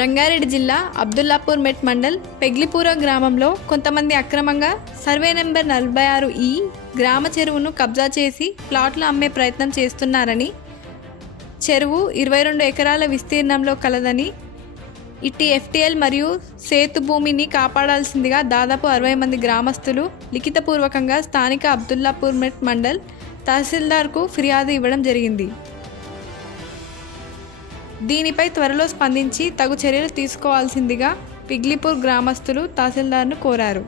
రంగారెడ్డి జిల్లా అబ్దుల్లాపూర్ మెట్ మండల్ పెగ్లిపూర గ్రామంలో కొంతమంది అక్రమంగా సర్వే నెంబర్ 46 గ్రామ చెరువును కబ్జా చేసి ప్లాట్లు అమ్మే ప్రయత్నం చేస్తున్నారని, చెరువు 22 ఎకరాల విస్తీర్ణంలో కలదని, ఇట్టి ఎఫ్టీఎల్ మరియు సేతు భూమిని కాపాడాల్సిందిగా దాదాపు 60 మంది గ్రామస్తులు లిఖితపూర్వకంగా స్థానిక అబ్దుల్లాపూర్ మెట్ మండల్ తహసీల్దార్కు ఫిర్యాదు ఇవ్వడం జరిగింది. దీనిపై త్వరలో స్పందించి తగు చర్యలు తీసుకోవాల్సిందిగా పిగ్లిపూర్ గ్రామస్తులు తహసీల్దార్ను కోరారు.